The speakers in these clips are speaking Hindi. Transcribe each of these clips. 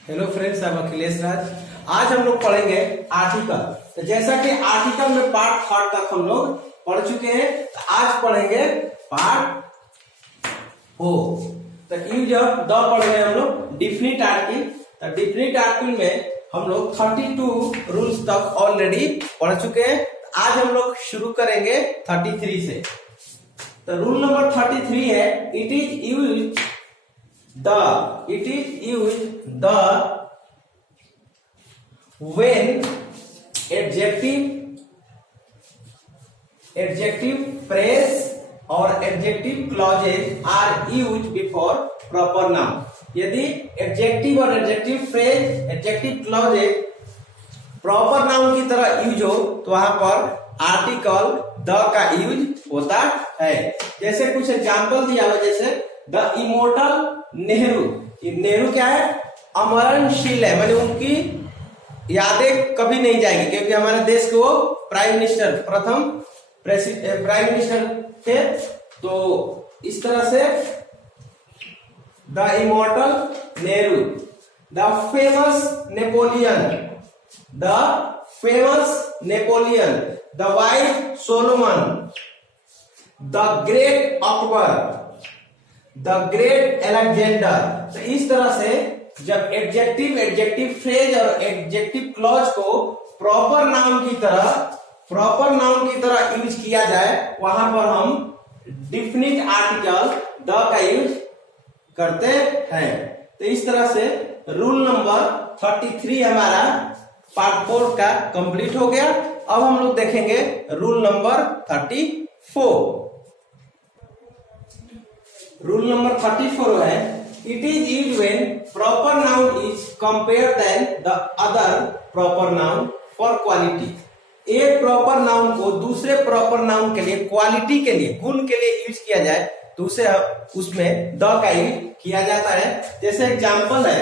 हेलो फ्रेंड्स, मैं अखिलेश राज। आज हम लोग पढ़ेंगे आर्टिकल। तो जैसा कि आर्टिकल में पार्ट 3 तक हम लोग पढ़ चुके हैं, तो आज पढ़ेंगे पार्ट 4। तो यूज ऑफ द पढ़ेंगे हम लोग डिफिनिट आर्टिकल। तो डिफिनिट आर्टिकल में हम लोग 32 रूल्स तक ऑलरेडी पढ़ चुके हैं। आज हम लोग शुरू करेंगे 33 से। तो रूल नंबर 33 है, it is use the when adjective phrase or adjective clauses are used before proper noun। यदि adjective और adjective phrase, adjective clauses proper noun की तरह यूज हो तो वहां पर आर्टिकल द का यूज होता है। जैसे कुछ एग्जांपल दिया हुआ, जैसे द इमोर्टल नेहरू। नेहरू क्या है? अमरणशील है, माने उनकी यादें कभी नहीं जाएगी, क्योंकि हमारे देश के वो प्राइम मिनिस्टर, प्रथम प्राइम मिनिस्टर थे। तो इस तरह से the immortal Nehru. The famous Napoleon, the famous Napoleon. The wise Solomon, the great Akbar, the great Alexander. तो इस तरह से जब एडजेक्टिव फ्रेज और एडजेक्टिव क्लॉज को प्रॉपर नाउन की तरह यूज किया जाए, वहां पर हम डिफिनिट आर्टिकल द का यूज करते हैं। तो इस तरह से रूल नंबर 33 हमारा पार्ट 4 का कंप्लीट हो गया। अब हम लोग देखेंगे रूल नंबर 34। रूल नंबर 34 है, it is use when proper noun is compare then the other proper noun for quality. एक प्रॉपर नाउन को दूसरे प्रॉपर नाउन के लिए, क्वालिटी के लिए, गुण के लिए यूज किया जाए तो उसे उसमें द का यूज किया जाता है। जैसे एग्जांपल है,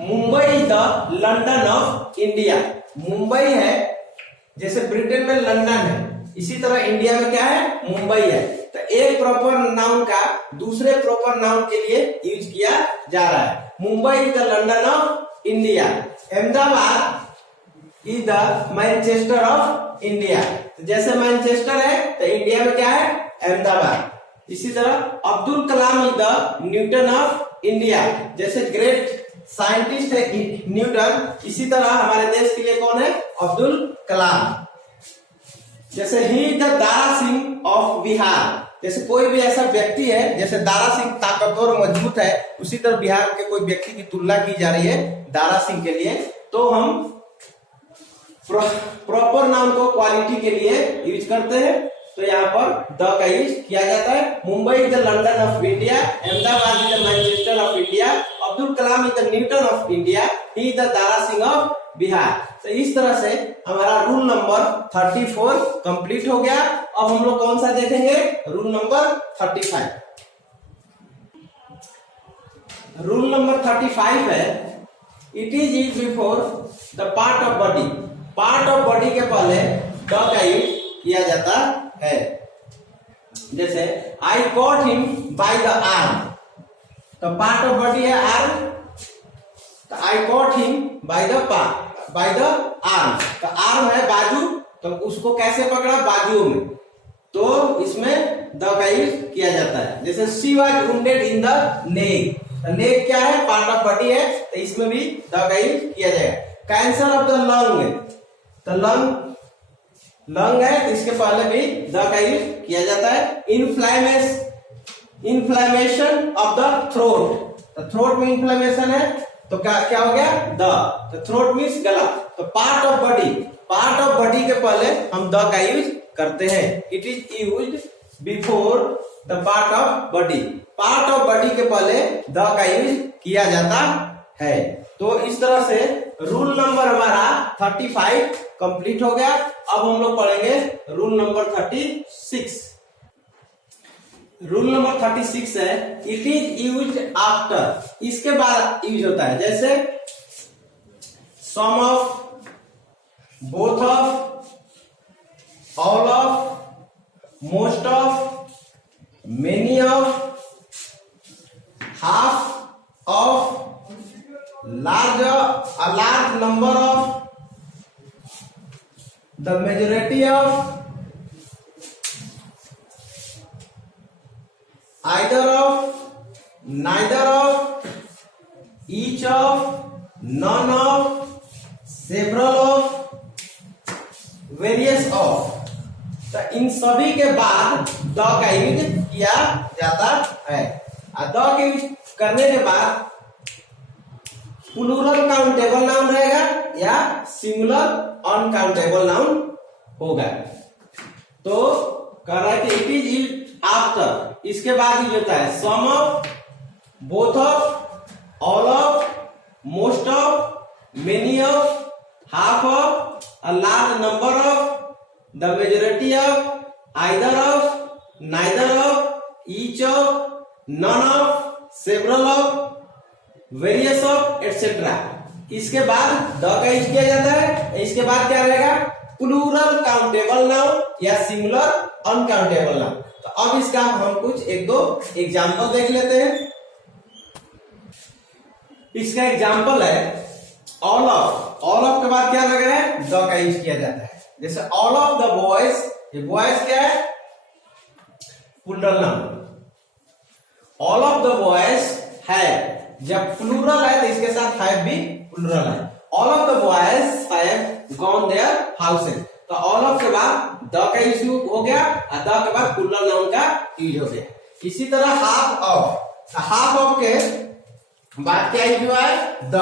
Mumbai the London of India. Mumbai है, जैसे ब्रिटेन में लंदन है, इसी तरह इंडिया में क्या है? मुंबई है। तो एक प्रॉपर नाउन का दूसरे प्रॉपर नाउन के लिए यूज किया जा रहा है। Mumbai is the London of India. Ahmedabad is the Manchester of India. तो जैसे मैनचेस्टर है तो इंडिया में क्या है? अहमदाबाद। इसी तरह Abdul Kalam is the Newton of India. जैसे ग्रेट साइंटिस्ट है न्यूटन, इसी तरह हमारे देश के लिए कौन है? अब्दुल कलाम। जैसे ही द दारा सिंह ऑफ बिहार। जैसे कोई भी ऐसा व्यक्ति है, जैसे दारा सिंह ताकतवर और मजबूत है, उसी तरह बिहार के कोई व्यक्ति की तुलना की जा रही है दारा सिंह के लिए। तो हम प्रॉपर नाउन को क्वालिटी के लिए यूज करते हैं, तो यहाँ पर द का यूज किया जाता है। Mumbai is the London of India, Ahmedabad is the Manchester of India, Abdul Kalam is the Newton of India, he is the Dara Singh of Bihar. तो इस तरह से हमारा रूल नंबर 34 कंप्लीट हो गया। अब हम लोग कौन सा देखेंगे? Rule number 35। रूल नंबर 35 है, it is use before the part of body. Part of body के पहले द का यूज किया जाता है। जैसे आई cot him by the arm. तो पार्ट ऑफ बॉडी है आर्म, तो आई cot him by the arm. तो आर्म है बाजू, तो उसको कैसे पकड़ा? बाजुओं में। तो इसमें द का यूज किया जाता है। जैसे she was wounded in the neck. Neck क्या है? पार्ट ऑफ बॉडी है, तो इसमें भी द का यूज किया जाएगा। Cancer of the lung. तो लंग है, तो इसके पहले भी द का यूज किया जाता है। Inflammation of the throat. तो थ्रोट में इन्फ्लेमेशन है, तो क्या हो गया? द। तो थ्रोट मीन्स गला। तो पार्ट ऑफ बॉडी के पहले हम द का यूज करते हैं। It is used before the part of body. Part of body के पहले द का यूज किया जाता है। तो इस तरह से रूल नंबर हमारा 35 कंप्लीट हो गया। अब हम लोग पढ़ेंगे रूल नंबर 36। रूल नंबर 36 है, इट इज यूज आफ्टर। इसके बाद यूज होता है। जैसे some of, both of, all of, most of, many of, half of, a large number of the majority of either of, neither of, each of, none of, several of, various of। तो इन सभी के बाद द का यूज किया जाता है। द का यूज करने के बाद प्लूरल काउंटेबल नाउन रहेगा या सिंगुलर अनकाउंटेबल नाउन होगा। तो कह रहा है कि इट इज यूज्ड आफ्टर, इसके बाद यूज होता है some of, both of, all of, most of, many of, half of, a large number of, the majority of, either of, neither of, each of, none of, several of, various of, etc। इसके बाद द का यूज किया जाता है। इसके बाद क्या रहेगा? प्लूरल काउंटेबल नाउन या सिंगुलर अनकाउंटेबल नाउन। तो अब इसका हम कुछ एक दो एग्जांपल देख लेते हैं। इसका एग्जांपल है ऑल ऑफ। ऑल ऑफ के बाद क्या लग रहा है? द का यूज किया जाता है। जैसे ऑल ऑफ द बॉयज, ये बॉयज क्या है? Plural noun. All of the boys है, जब प्लूरल है तो इसके साथ हैव भी प्लूरल है। All of the boys have gone their houses. तो ऑल ऑफ के बाद द का यूज हो गया और द के बाद प्लूरल नाउन का यूज हो गया। इसी तरह हाफ ऑफ, हाफ ऑफ के बाद क्या यूज हुआ है? द।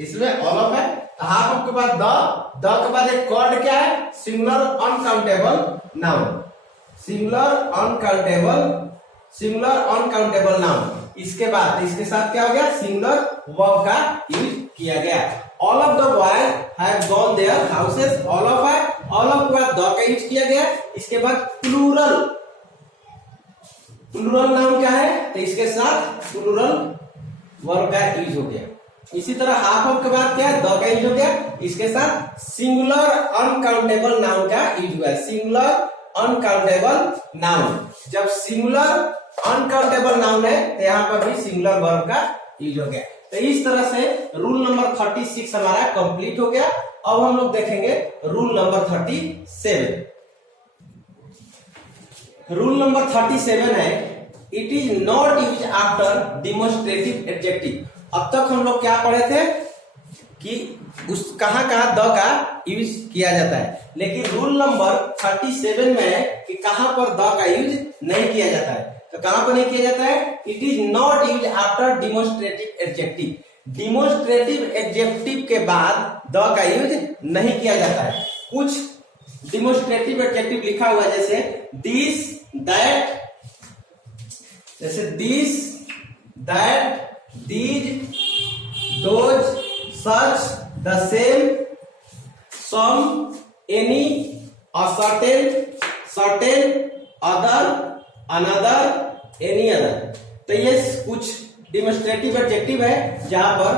इसमें ऑल ऑफ है, हाफ ऑफ के बाद द के बाद एक कॉर्ड क्या है? Singular uncountable noun. Singular uncountable noun. इसके बाद इसके साथ क्या हो गया? सिंगुलर वर्ब का यूज किया गया। All of the boys have gone their houses, all of है, ऑल ऑफ के बाद द का यूज किया गया। इसके बाद प्लूरल नाउन क्या है? तो इसके साथ प्लूरल वर्ब का यूज हो गया। इसी तरह हाफ ऑफ के बाद क्या है? द का यूज हो गया। इसके साथ सिंगुलर अनकाउंटेबल नाउन का यूज हुआ है। सिंगुलर अनकाउंटेबल नाउन, जब सिंगुलर अनकाउंटेबल नाउन है तो यहाँ पर भी सिंगुलर वर्ब का यूज हो गया। तो इस तरह से रूल नंबर 36 हमारा कंप्लीट हो गया। अब हम लोग देखेंगे रूल नंबर 37। रूल नंबर 37 है it is not use after demonstrative adjective. अब तक हम लोग क्या पढ़े थे कि उस कहां द का यूज किया जाता है, लेकिन रूल नंबर 37 में है कि कहां पर द का यूज नहीं किया जाता है। तो कहां पर नहीं किया जाता है? It is not use after demonstrative adjective. Demonstrative adjective के बाद द का यूज नहीं किया जाता है। कुछ डिमोन्स्ट्रेटिव एडजेक्टिव लिखा हुआ है जैसे दिस, दैट, जैसे this, that, these, those, such, the same, some, any, a certain, certain, other, another, any other। तो ये कुछ डिमोन्स्ट्रेटिव एडजेक्टिव है जहां पर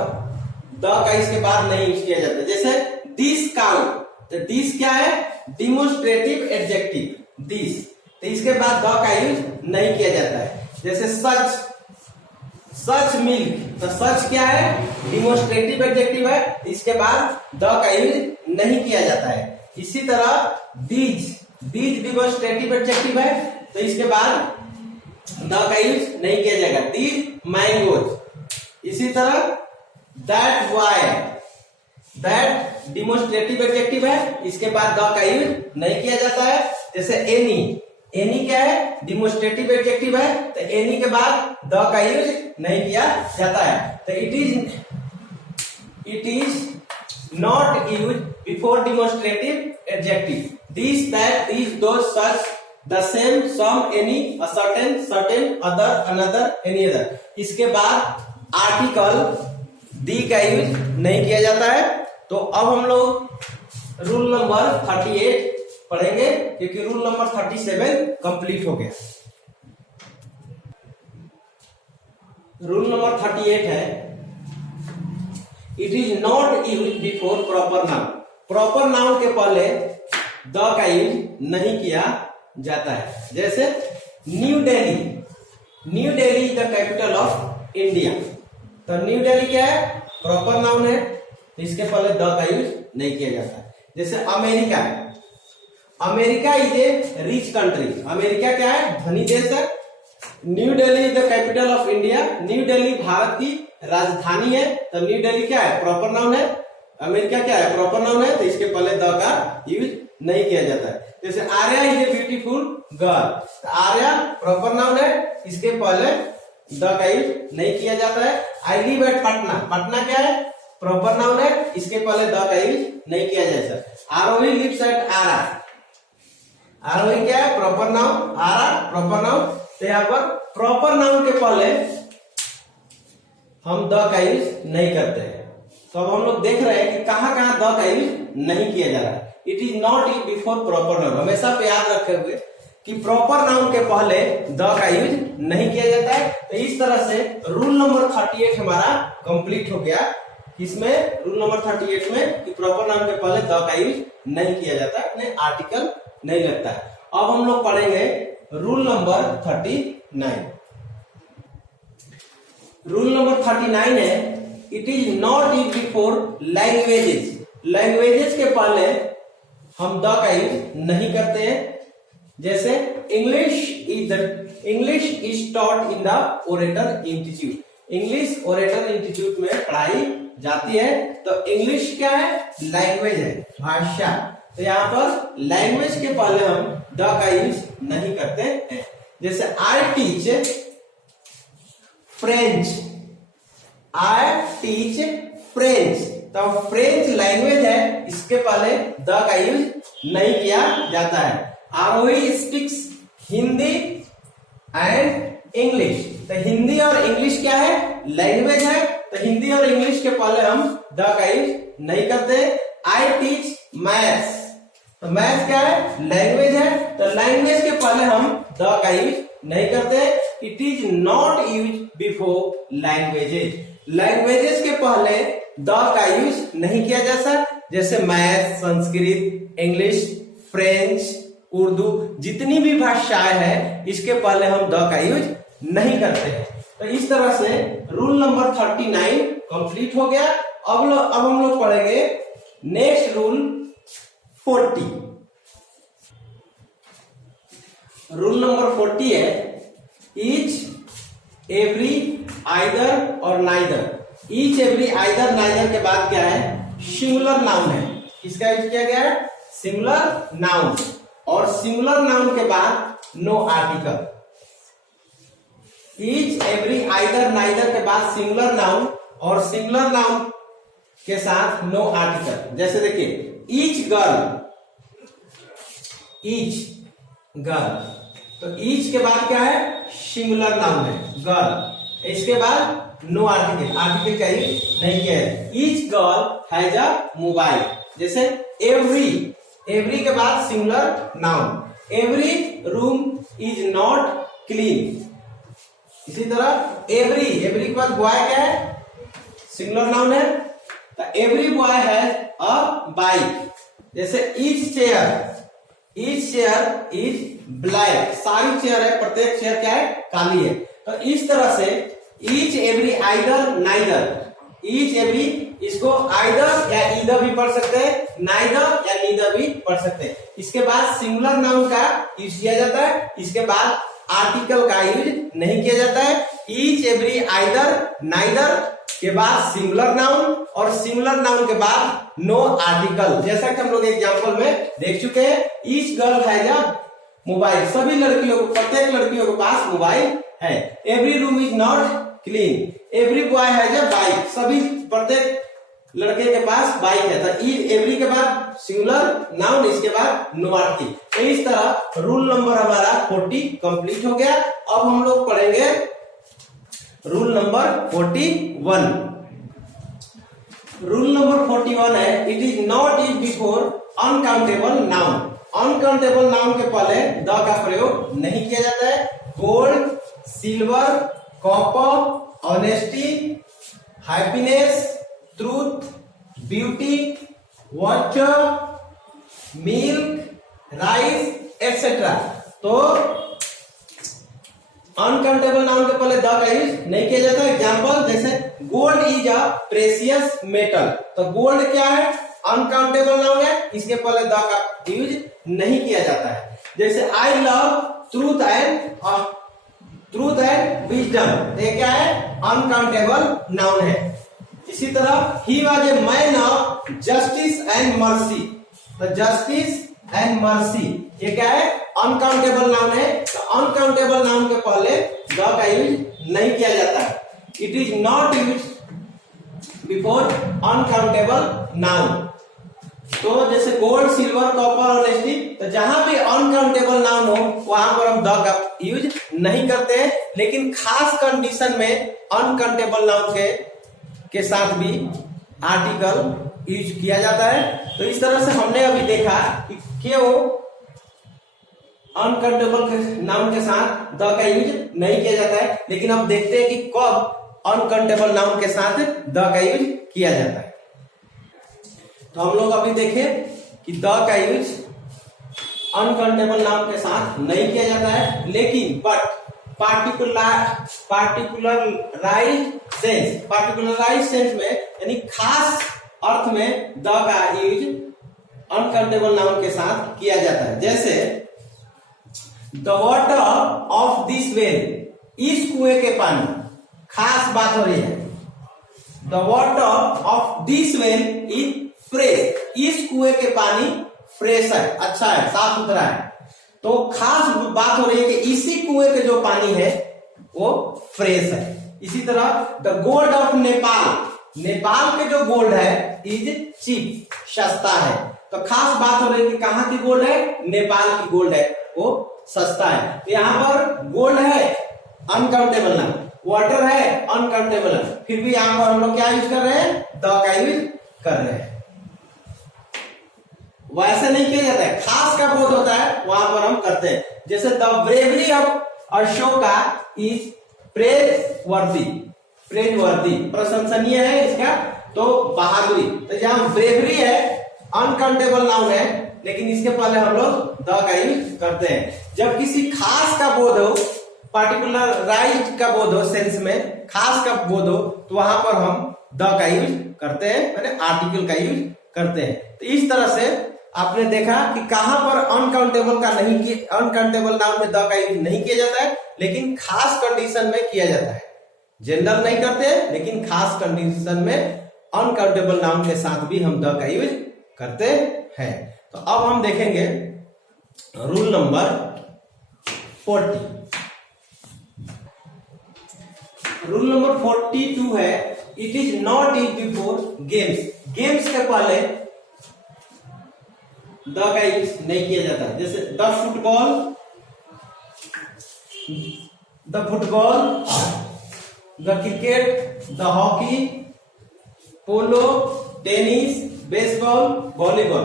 द का इसके बाद नहीं यूज किया जाता। जैसे दिस काउ, तो दिस क्या है? डिमोन्स्ट्रेटिव एडजेक्टिव दिस, तो इसके बाद द का यूज नहीं किया जाता है। जैसे सच मिल्क, तो सच क्या है? डिमोन्स्ट्रेटिव एडजेक्टिव है, इसके बाद द का यूज नहीं किया जाता है। इसी तरह दीज डिमोन्स्ट्रेटिव एडजेक्टिव है, तो इसके बाद द का यूज नहीं किया जाएगा। These mangoes. इसी तरह that wire, that demonstrative adjective है, इसके बाद द का यूज नहीं किया जाता है। जैसे एनी क्या है? डिमोन्स्ट्रेटिव एडजेक्टिव है, तो एनी के बाद द का यूज नहीं किया जाता है। तो it is not use before demonstrative adjective. This, that, these, those, such, the same, some, any, a certain, certain, other, another, any other. इसके बाद आर्टिकल दी का यूज नहीं किया जाता है। तो अब हम लोग रूल नंबर 38 पढ़ेंगे क्योंकि रूल नंबर 37 कंप्लीट हो गया। रूल नंबर 38 है it is not use before proper noun. Proper noun के पहले द का यूज नहीं किया जाता है। जैसे new Delhi is the capital of India. तो न्यू दिल्ली क्या है, प्रॉपर नाउन है, तो इसके पहले द का यूज नहीं किया जाता है। जैसे America, America is a rich country, America क्या है, धनी देश है। New Delhi is the capital of India, new Delhi Bharat की राजधानी है, तो न्यू दिल्ली क्या है, प्रॉपर नाउन है। अमेरिका क्या है, प्रॉपर नाउन है, तो इसके पहले द का यूज नहीं किया जाता है। जैसे Arya is a beautiful girl, तो आर्या प्रॉपर नाउन है, इसके पहले द का यूज नहीं किया जाता है। I live at Patna, Patna क्या है, प्रॉपर नाउन है, इसके पहले द का यूज नहीं किया जाता। आरोही लिव्स एट आरा, आरोही क्या है, प्रॉपर नाउन, आरा प्रॉपर नाउन, तो यहाँ पर प्रॉपर नाउन के पहले हम द का यूज नहीं करते हैं। तो अब हम लोग देख रहे हैं कि कहां कहां द का यूज नहीं किया जा रहा है। It is not use before proper noun, हमेशा पे याद रखे हुए कि प्रॉपर नाउन के पहले द का यूज नहीं किया जाता है। तो इस तरह से रूल नंबर 38 हमारा कंप्लीट हो गया। इसमें रूल नंबर 38 में कि प्रॉपर नाउन के पहले द का यूज नहीं किया जाता है, आर्टिकल नहीं लगता है। अब हम लोग पढ़ेंगे रूल नंबर 39। रूल नंबर 39 है, it is not use before languages, languages के पहले हम द का यूज नहीं करते हैं। जैसे English is taught in the orator institute, English orator institute में पढ़ाई जाती है, तो इंग्लिश क्या है, लैंग्वेज है, भाषा, तो यहाँ पर लैंग्वेज के पहले हम द का यूज नहीं करते हैं। जैसे I teach French, I teach French, तो फ्रेंच लैंग्वेज है, इसके पहले द का यूज नहीं किया जाता है। आरोही स्पीक्स हिंदी एंड इंग्लिश, तो हिंदी और इंग्लिश क्या है, लैंग्वेज है, तो हिंदी और इंग्लिश के पहले हम द का यूज नहीं करते। आई टीच मैथ्स, तो मैथ्स क्या है, लैंग्वेज है, तो लैंग्वेज के पहले हम द का यूज नहीं करते। It is not use before languages, languages के पहले द का यूज नहीं किया जाता। जैसे math, Sanskrit, English, French, Urdu, जितनी भी भाषाएं हैं, इसके पहले हम द का यूज नहीं करते हैं। तो इस तरह से रूल नंबर 39 कंप्लीट हो गया। अब हम लोग पढ़ेंगे नेक्स्ट रूल 40। रूल नंबर 40 है, ईच, एवरी, आइदर और neither. Each, every, either, neither के बाद क्या है, सिंगुलर नाउन है, किसका यूज किया गया है, सिंगुलर नाउन, और सिंगुलर नाउन के बाद no article. Each, every, either, neither के बाद सिंगुलर नाउन, और सिंगुलर नाउन के साथ नो आर्टिकल। जैसे देखिए, ईच गर्ल, ईच गर्ल, तो ईच के बाद क्या है, सिंगुलर नाउन है, गर्ल, इसके बाद नो आर्टिकल, आर्टिकल का यूज नहीं किया है। Each girl has a mobile. जैसे एवरी, एवरी के बाद singular noun, every room is not clean. इसी तरह एवरी, एवरी के बाद बॉय क्या है, सिंगुलर नाउन है, तो every boy has a bike. जैसे each chair, each chair is black, सारी चेयर है, प्रत्येक चेयर क्या है, काली है। तो इस तरह से each, every, either, neither, each, every, इसको आइदर या ईदर भी पढ़ सकते हैं, नाइदर या नीदर भी पढ़ सकते हैं। इसके बाद सिंगुलर नाउन का यूज किया जाता है, इसके बाद आर्टिकल का यूज नहीं किया जाता है। ईच, एवरी, आइदर, नाइदर के बाद सिंगुलर नाउन, और सिंगुलर नाउन के बाद नो आर्टिकल। जैसा कि हम लोग एग्जाम्पल में देख चुके हैं, each girl has a mobile, सभी लड़कियों को, प्रत्येक लड़कियों के पास मोबाइल है। Every room is not clean, every boy has a bike, सभी प्रत्येक लड़के के पास बाइक है। तो एवरी के बाद सिंगुलर नाउन, इसके बाद नो आर्टिकल। तो इस तरह रूल नंबर हमारा 40 कंप्लीट हो गया। अब हम लोग पढ़ेंगे रूल नंबर 41। रूल नंबर 41 है, it is not used before uncountable noun. Uncountable noun के पहले द का प्रयोग नहीं किया जाता है। Gold, silver, copper, honesty, happiness, truth, beauty, water, milk, rice, etcetera. तो अनकाउंटेबल नाउन के पहले द का यूज नहीं किया जाता। एग्जांपल जैसे gold is a precious metal, तो गोल्ड क्या है, अनकाउंटेबल नाउन है, इसके पहले द का यूज नहीं किया जाता है। जैसे I love truth and wisdom, ये क्या है, अनकाउंटेबल नाउन है। इसी तरह he was a man of justice and mercy, तो जस्टिस एंड मर्सी ये क्या है, अनकाउंटेबल नाउन है। तो अनकाउंटेबल नाउन के पहले द का यूज नहीं किया जाता है। It is not use before uncountable noun. तो जैसे गोल्ड, सिल्वर, कॉपर और स्टील, तो जहां भी अनकाउंटेबल नाउन हो वहां पर हम द का यूज नहीं करते हैं, लेकिन खास कंडीशन में अनकाउंटेबल नाउन के साथ भी आर्टिकल यूज किया जाता है। तो इस तरह से हमने अभी देखा कि क्यों अनकाउंटेबल नाउन के साथ द का यूज नहीं किया जाता है, लेकिन अब देखते हैं कि कब अनकाउंटेबल नाउन के साथ द का यूज किया जाता है। तो हम लोग अभी देखें कि द का यूज अनकाउंटेबल नाउन के साथ नहीं किया जाता है, लेकिन बट पार्टिकुलराइज सेंस में यानी खास अर्थ में द का यूज अनकाउंटेबल नाउन के साथ किया जाता है। जैसे the water of this well, इस कुएं के पानी, खास बात हो रही है। The water of this well is fresh, इस कुएं के पानी फ्रेश है, अच्छा है, साफ सुथरा है। तो खास बात हो रही है कि इसी कुएं के जो पानी है वो फ्रेश है। इसी तरह the gold of Nepal, Nepal के जो गोल्ड है इज चीप, सस्ता है। तो खास बात हो रही है कि कहां की गोल्ड है, नेपाल की गोल्ड है, वो सस्ता है। तो यहां पर गोल्ड है अनकाउंटेबल नाउन, वाटर है अनकाउंटेबल नाउन, फिर भी यहां पर हम लोग क्या यूज कर रहे हैं, द का यूज कर रहे हैं। वैसे नहीं किया जाता है, खास का बोध होता है वहां पर हम करते हैं। जैसे the bravery of Ashoka is प्रेजवर्दी, प्रशंसनीय है इसका तो बहादुरी। तो जहां ब्रेवरी है अनकाउंटेबल नाउन है, लेकिन इसके पहले हम लोग द का यूज करते हैं। जब किसी खास का बोध हो, पार्टिकुलराइज्ड का बोध हो, सेंस में खास का बोध हो, तो वहां पर हम द का यूज करते हैं, माने आर्टिकल का यूज करते हैं। तो इस तरह से आपने देखा कि कहां पर अनकाउंटेबल नाउन में द का यूज नहीं किया जाता है, लेकिन खास कंडीशन में किया जाता है। जनरल नहीं करते हैं, लेकिन खास कंडीशन में अनकाउंटेबल नाउन के साथ भी हम द का यूज करते हैं। तो अब हम देखेंगे रूल नंबर 40। रूल नंबर 42 है, it is not use before games, games के पहले द का यूज नहीं किया जाता है। जैसे the football, the cricket, the hockey, polo, tennis, baseball, volleyball.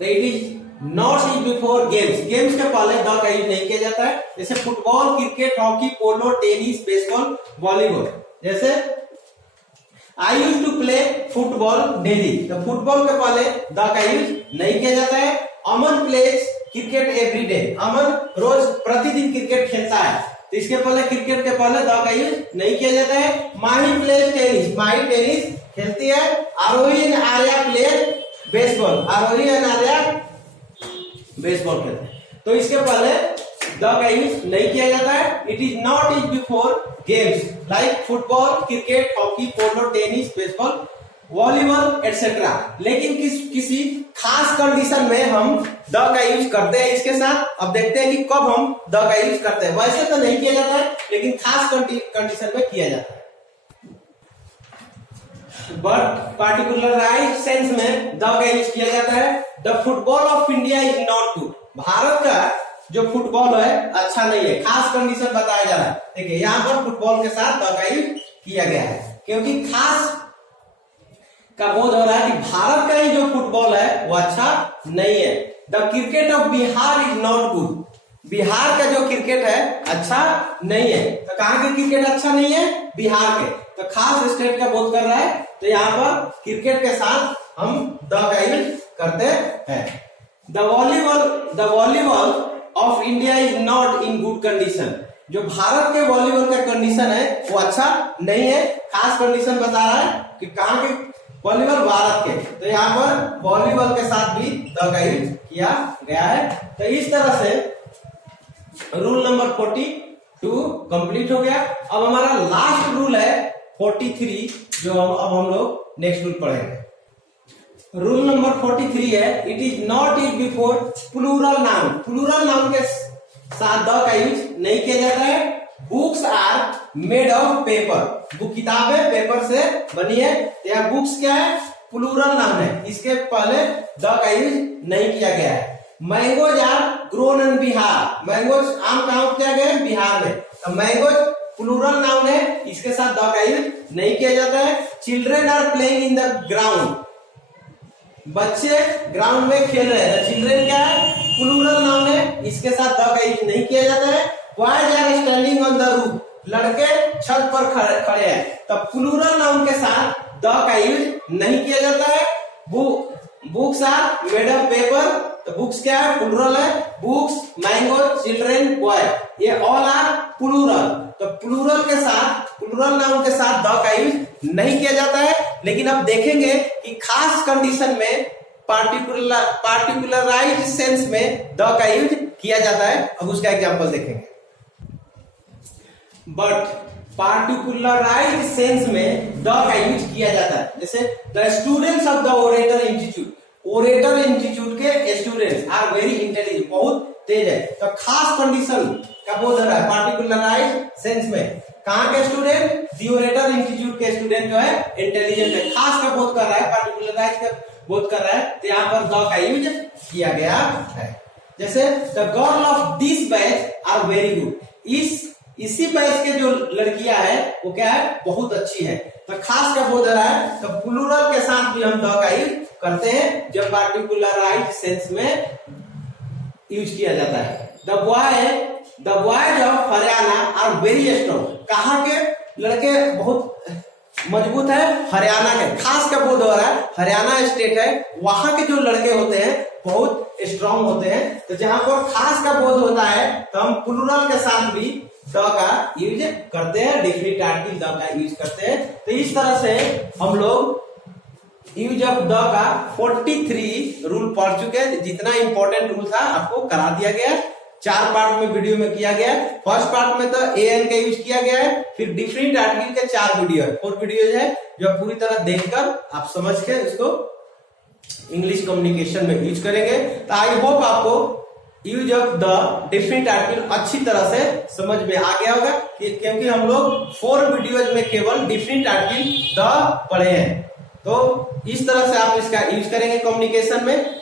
तो it is not use before games, games के पहले द का यूज नहीं किया जाता है। जैसे football, cricket, hockey, polo, tennis, baseball, volleyball. जैसे I use to play football daily, तो फुटबॉल के पहले द का यूज नहीं किया जाता है। Aman plays cricket every day, Aman रोज प्रतिदिन क्रिकेट खेलता है, तो इसके पहले क्रिकेट के पहले द का यूज नहीं किया जाता है। Mahi plays tennis, Mahi tennis खेलती है। Aarohi and Arya play baseball, Aarohi and Arya baseball खेलते हैं, तो इसके पहले द का यूज नहीं किया जाता है। It is not use before games like football, cricket, hockey, polo, tennis, baseball, volleyball etcetera. लेकिन किसी खास कंडीशन में हम द का यूज करते हैं इसके साथ। अब देखते हैं कि कब हम द का यूज करते हैं। वैसे तो नहीं किया जाता है, लेकिन खास कंडीशन में किया जाता है। बट पार्टिकुलराइज सेंस में द का यूज किया जाता है। The football of India is not good, Bharat का जो फुटबॉल है अच्छा नहीं है, खास कंडीशन बताया जा रहा है। देखिए यहाँ पर फुटबॉल के साथ द का यूज किया गया है, क्योंकि खास का बोध हो रहा है कि भारत का ही जो फुटबॉल है वो अच्छा नहीं है। The cricket of Bihar is not good, Bihar का जो क्रिकेट है अच्छा नहीं है। तो कहाँ के क्रिकेट अच्छा नहीं है, बिहार के, तो खास स्टेट का बोध कर रहा है। तो यहाँ पर क्रिकेट के साथ हम द का यूज करते हैं। The volleyball of India is not in good condition. जो भारत के वॉलीबॉल का कंडीशन है वो अच्छा नहीं है। खास कंडीशन बता रहा है कि कहाँ के वॉलीबॉल, भारत के। तो यहाँ पर वॉलीबॉल के साथ भी द का यूज किया गया है। तो इस तरह से रूल नंबर 42 कंप्लीट हो गया। अब हमारा लास्ट रूल है 43, जो अब हम लोग नेक्स्ट रूल पढ़ेंगे। रूल नंबर 43 है, it is not use before plural noun. Plural noun के साथ द का यूज नहीं किया जाता है। Books are made of paper. Book किताबें पेपर से बनी है। यहाँ बुक्स क्या है, प्लूरल नाउन है, इसके पहले द का यूज नहीं किया गया है। Mangoes are grown in Bihar. Mangoes आम कहाँ किया गया है, बिहार में। तो मैंगोज प्लूरल नाउन है, इसके साथ द का यूज नहीं किया जाता है। Children are playing in the ground. बच्चे ग्राउंड में खेल रहे हैं। चिल्ड्रेन क्या है, प्लूरल नाउन है, इसके साथ द का यूज नहीं किया जाता है। Boys are standing on the roof. लड़के छत पर खड़े हैं। तब प्लूरल नाउन के साथ द का यूज नहीं किया जाता है। Books are made of paper. तो बुक्स क्या है, प्लूरल है। बुक्स, मैंगो, चिल्ड्रेन, बॉय, ये ऑल आर प्लूरल। तो प्लूरल के साथ, प्लूरल नाउन के साथ द का यूज नहीं किया जाता है। लेकिन अब देखेंगे कि खास कंडीशन में पार्टिकुलराइज्ड सेंस में द का यूज किया जाता है। अब उसका एग्जांपल देखेंगे। बट पार्टिकुलराइज्ड सेंस में द का यूज किया जाता है। जैसे the students of the orator institute. Orator institute के स्टूडेंट्स आर वेरी इंटेलिजेंट, बहुत तेज है। तो खास कंडीशन का बोध रहा है पार्टिकुलराइज्ड सेंस में। कहाँ के स्टूडेंट, दी ओरेटर इंस्टीट्यूट के स्टूडेंट जो है इंटेलिजेंट है, खास का बोध कर रहा है, पार्टिकुलराइज का बोध कर रहा है। तो यहाँ पर द का यूज किया गया है। जैसे the girl of this batch are very good. इसी बैच के जो लड़कियां हैं वो क्या है, बहुत अच्छी है। तो खास का बोध रहा है। तो प्लूरल के साथ भी हम द का यूज करते हैं जब पार्टिकुलराइज्ड सेंस में यूज किया जाता है। The boys of Haryana are very strong. कहाँ के लड़के बहुत मजबूत है, हरियाणा के। खास का बोध हो रहा है, हरियाणा स्टेट है, वहां के जो लड़के होते हैं बहुत स्ट्रांग होते हैं। तो जहां पर खास का बोध होता है तो हम प्लूरल के साथ भी द का यूज करते हैं, डिफरेंट आर्टिकल द का यूज करते हैं। तो इस तरह से हम लोग यूज ऑफ द का 43 रूल पढ़ चुके हैं। जितना इंपॉर्टेंट रूल था आपको करा दिया गया। 4 पार्ट में वीडियो में किया गया है। फर्स्ट पार्ट में तो एन का यूज किया गया है, फिर डिफरेंट आर्टिकल के 4 वीडियो है, 4 वीडियो है, जो पूरी तरह देखकर आप समझ के इसको इंग्लिश कम्युनिकेशन में यूज करेंगे। तो आई होप आपको use of the different article अच्छी तरह से समझ में आ गया होगा, क्योंकि हम लोग 4 वीडियोज में केवल डिफरेंट आर्टिकल द पढ़े हैं। तो इस तरह से आप इसका यूज करेंगे कम्युनिकेशन में।